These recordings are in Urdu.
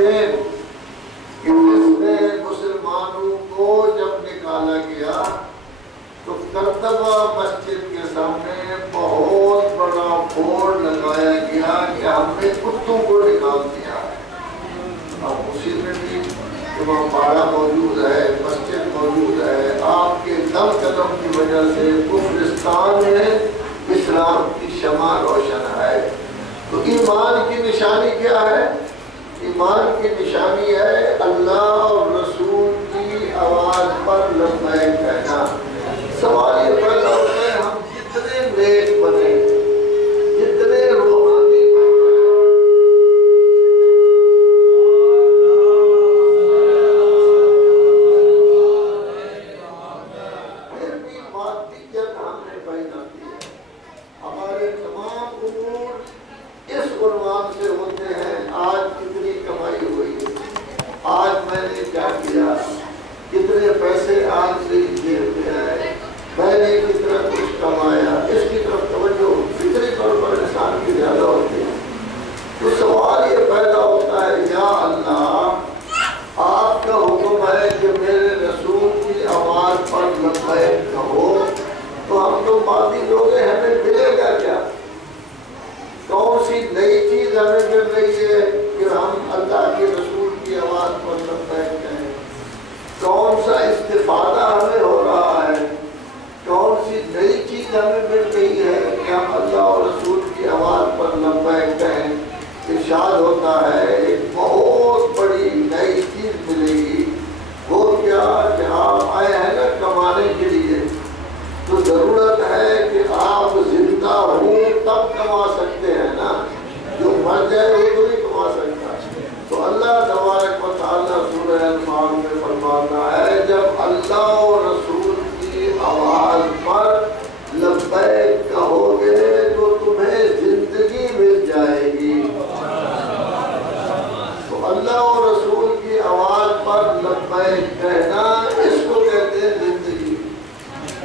سببین کہ جس میں مسلمانوں کو جب نکالا گیا تو کرتبہ مسجد کے سامنے بہت بڑا بورڈ لگایا گیا کہ ہم نے کتوں کو نکال دیا ہے۔ اب اسی میں بھی وہاں باڑہ موجود ہے، مسجد موجود ہے، آپ کے دم قدم کی وجہ سے کفرستان میں اسلام کی شمع روشن ہے۔ تو ایمان کی نشانی کیا ہے؟ ایمان کی نشانی ہے اللہ اور رسول کی آواز پر لبیک کہنا۔ سوال یہ پیدا ہوتا ہے ہم جتنے نیک بنے، جتنے روحانی بنے، پھر بھی مادیت ہم نے پیدا کی ہے۔ ہمارے تمام امور اس عنوان سے ہوتے ہیں آج کتنی کمائی ہوئی، آج میں نے کیا کیا، کتنے پیسے آج سے جیب میں آئے، میں نے کتنا کچھ کمایا، اس کی طرف توجہ فطری طور پر انسان کی زیادہ ہوتی ہے۔ تو سوال یہ پیدا ہوتا ہے یا اللہ آپ کا حکم ہے کہ میرے رسول کی آواز پر لبیک کہو، تو ہم تو مادی لوگ ہیں، ہمیں ملے گا کیا؟ کون سی نئی چیز ہمیں مل رہی ہے کہ ہم اللہ کے رسول کی آواز پر لبیک کہیں؟ کون سا استفادہ ہمیں ہو رہا ہے؟ کون سی نئی چیز ہمیں مل رہی ہے کہ ہم اللہ اور رسول کی آواز پر لبیک کہیں؟ ارشاد ہوتا ہے ایک بہت بڑی نئی چیز ملے گی، وہ کیا کہ آپ آئے ہیں نا کمانے کے لیے، تو ضرورت ہے کہ آپ زندہ ہوں تب کما سکتے ہیں نا، جو مر جائے وہ تو نہیں کما سکتا۔ تو اللہ تبارک و تعالیٰ سورہ انفال میں فرماتا ہے جب اللہ اور رسول کی آواز پر لبیک کہو گے تو تمہیں زندگی مل جائے گی۔ تو اللہ اور رسول کی آواز پر لبیک کہنا اس کو کہتے ہیں زندگی۔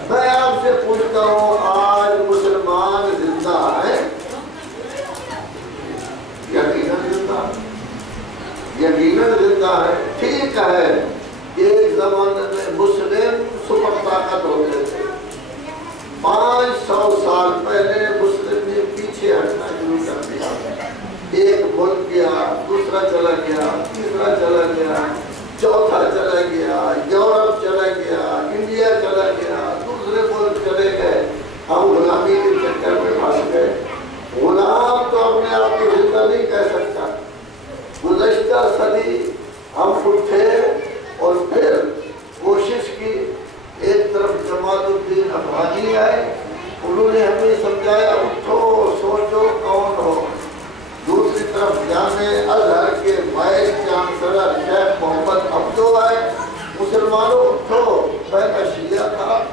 میں آپ سے پوچھتا ہوں آج مسلمان زندہ ہیں؟ یقیناً زندہ، یقیناً زندہ ہے۔ ٹھیک ہے ایک زمانے میں مسلم سپر طاقت ہوتے تھے، 500 سال پہلے مسلم نے پیچھے ہٹنا شروع کر دیا، ایک ملک گیا، دوسرا چلا گیا، تیسرا چلا گیا، چوتھا چلا گیا، یورپ چلا گیا، انڈیا چلا گیا، دوسرے ملک چلے گئے، ہم غلامی کے چکر میں پھنس گئے۔ غلام تو اپنے آپ کو زندہ نہیں کہہ سکتا۔ گزشتہ صدی ہم اٹھے اور پھر کوشش کی، ایک طرف جماعت الدین افغانی آئے، انہوں نے ہمیں سمجھایا اٹھو سوچو کون ہو۔ دوسری طرف جامع ازہر کے وائس چانسلر شیخ محمد عبدو آئے، مسلمانوں اٹھو، پہلا شیعہ تھا،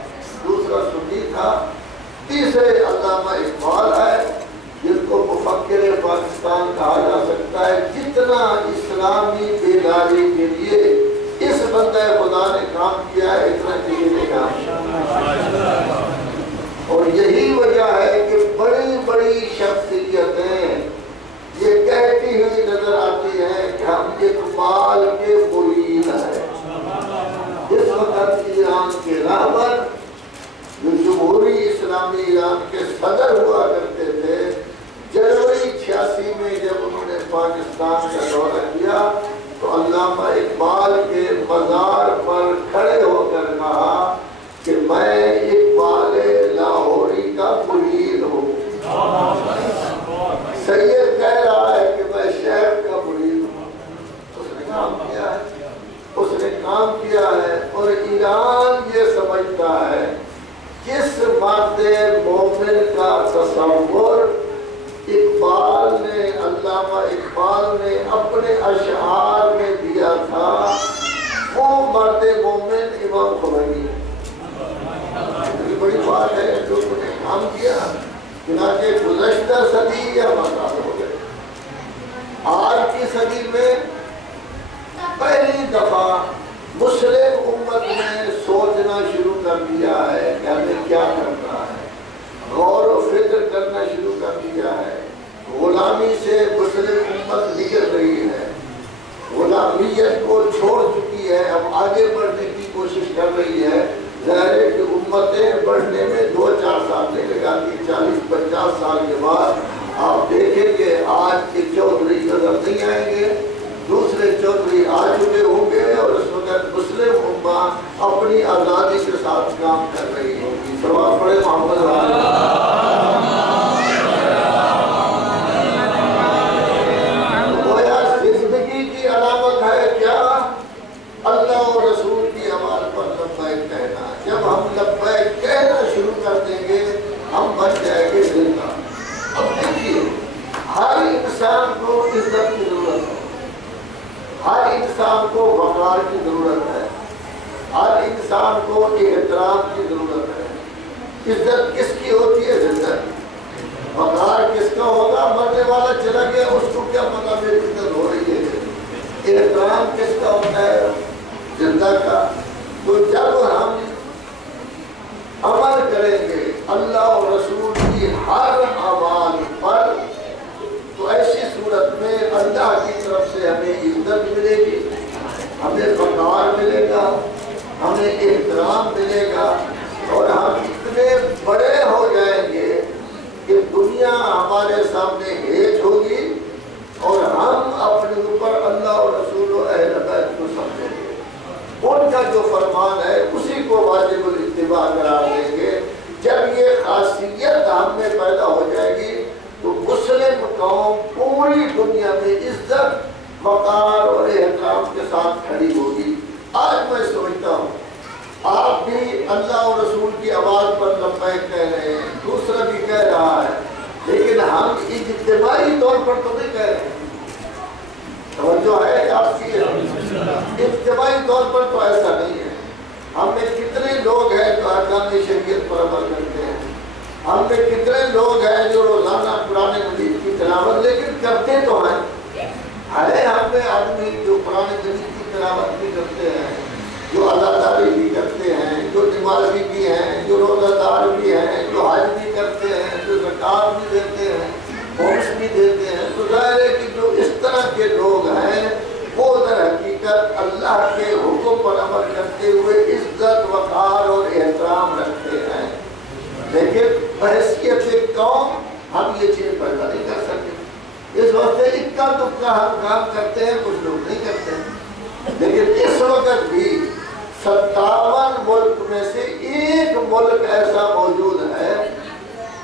دوسرا سنی تھا، تیسرے علامہ اقبال آئے جن کو مفکر پاکستان کہا جا سکتا ہے۔ جتنا اسلامی بیداری کے لیے اس بندہ خدا نے کام کیا ہے اتنا کسی نے کام کیا، اور یہی وجہ ہے کہ بڑی بڑی شخصیتیں یہ کہتی ہوئی نظر آتی ہیں کہ ہم اقبال کے مرید ہیں۔ اس وقت ایران کے رہبر جو جمہوری اسلامی ایران کے صدر ہوا کرتے تھے، جنوری 86 میں جب انہوں نے پاکستان کا دورہ کیا تو علامہ اقبال کے مزار پر کھڑے ہو کر کہا کہ میں اقبال لاہوری کا مرید ہوں۔ سید کہہ رہا ہے کہ میں شیخ کا مرید ہوں۔ اس نے کام کیا ہے، اس نے کام کیا ہے، اور ایران یہ سمجھتا ہے جس مرد مومن کا تصور اقبال نے، علامہ اقبال نے اپنے اشعار میں دیا تھا، وہ مرد مومن امام خمینی ہے۔ یہ بڑی بات ہے جو انہوں نے کام کیا، چنانچہ گزشتہ صدی یا آباد ہو گئے۔ آج کی صدی میں پہلی دفعہ مسلم امت نے سوچنا شروع کر دیا ہے کہ ہمیں کیا کرنا ہے، غور و فکر کرنا شروع کر دیا ہے۔ غلامی سے مسلم امت نکل رہی ہے، آگے بڑھنے کی کوشش کر رہی ہے. ظاہر ہے کہ امتیں بڑھنے میں 2-4 سال لگے گا کہ 40-50 سال کے بعد آپ دیکھیں گے آج کے چودھری نظر نہیں آئیں گے, دوسرے چودھری آ چکے ہوں گے, اور اس وقت مسلم امت اپنی آزادی کے ساتھ کام کر رہی ہوگی. سوال پڑے محمد زندگی کی علامت ہے کیا؟ اللہ اور رسول کی آواز پر لبیک کہنا. جب ہم لبیک کہنا شروع کر دیں گے ہم بن جائیں گے زندہ. اب دیکھیے, ہر انسان کو عزت کی ضرورت ہے, ہر انسان کو وقار کی ضرورت ہے, ہر انسان کو احترام کی ضرورت ہے. عزت کس کی ہوتی ہے؟ زندہ. وقار کس کا ہوگا؟ مرنے والا چلا گیا, اس کو کیا پتا میری عزت ہو رہی ہے. احترام کس کا ہوتا ہے؟ زندہ کا. تو جب ہم عمل کریں گے اللہ اور رسول کی ہر آواز پر, تو ایسی صورت میں اللہ کی طرف سے ہمیں عزت ملے گی, ہمیں وقار ملے گا, ہمیں احترام ملے گا, اور ہم اتنے بڑے ہو جائیں گے کہ دنیا ہمارے سامنے ہیج ہوگی, اور ہم اپنے اوپر اللہ اور رسول و اہل بیت کو سمجھیں گے. ان کا جو فرمان ہے اسی کو واجب الاتباع قرار دیں گے. جب یہ خاصیت ہم میں پیدا ہو جائے گی تو مسلم قوم پوری دنیا میں عزت, وقار اور احترام کے ساتھ کھڑی ہوگی. آج میں سمجھتا ہوں آپ بھی اللہ اور رسول کی آواز پر لبیک کہہ رہے ہیں, دوسرا بھی کہہ رہا ہے, لیکن ہم اجتماعی طور پر تو نہیں کہہ رہے. توجہ ہے آپ کی؟ اجتماعی طور پر تو ایسا نہیں ہے. ہم میں کتنے لوگ ہیں جو احکام شریعت پر عمل کرتے ہیں, ہم میں کتنے لوگ ہیں جو روزانہ قرآن مجید کی تلاوت, لیکن کرتے تو ہیں. ہم میں آدمی جو قرآن مجید کی تلاوت بھی کرتے ہیں, جو عزاداری بھی کرتے ہیں, جو نمازی بھی ہیں, جو روزہ دار بھی ہیں, جو حج بھی کرتے ہیں, جو زکوٰۃ بھی دیتے ہیں, خمس بھی دیتے ہیں. تو ظاہر ہے کہ جو اس طرح کے لوگ ہیں وہ در حقیقت اللہ کے حکم پر عمل کرتے ہوئے عزت, وقار اور احترام رکھتے ہیں. لیکن بحیثیت قوم ہم یہ چیز پیدا نہیں کر سکتے. اس وقت اکا دکا ہم کام کرتے ہیں, کچھ لوگ نہیں کرتے ہیں. لیکن اس وقت بھی 57 ملک میں سے ایک ملک ایسا موجود ہے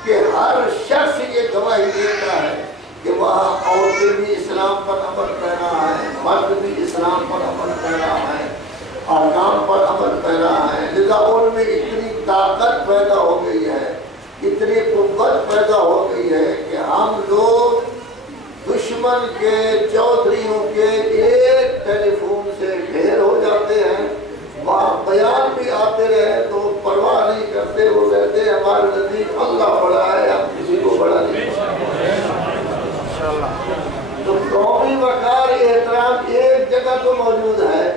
کہ ہر شخص یہ گواہی دیتا ہے کہ وہاں عورتیں بھی اسلام پر عمل کر رہا ہے, مرد بھی اسلام پر عمل کر رہا ہے, احکام پر عمل کر رہا ہے. لذا ان میں اتنی طاقت پیدا ہو گئی ہے, اتنی قوت پیدا ہو گئی ہے کہ ہم لوگ دشمن کے, چودھریوں کے ایک ٹیلی فون سے ڈھیر ہو جاتے ہیں. وہاں بیان بھی آتے رہے تو پرواہ نہیں کرتے, وہ کہتے ہیں ہمارے نزدیک اللہ بڑا ہے, ہم کسی کو بڑا نہیں سمجھتے. تو قومی وقار احترام ایک جگہ تو موجود ہے,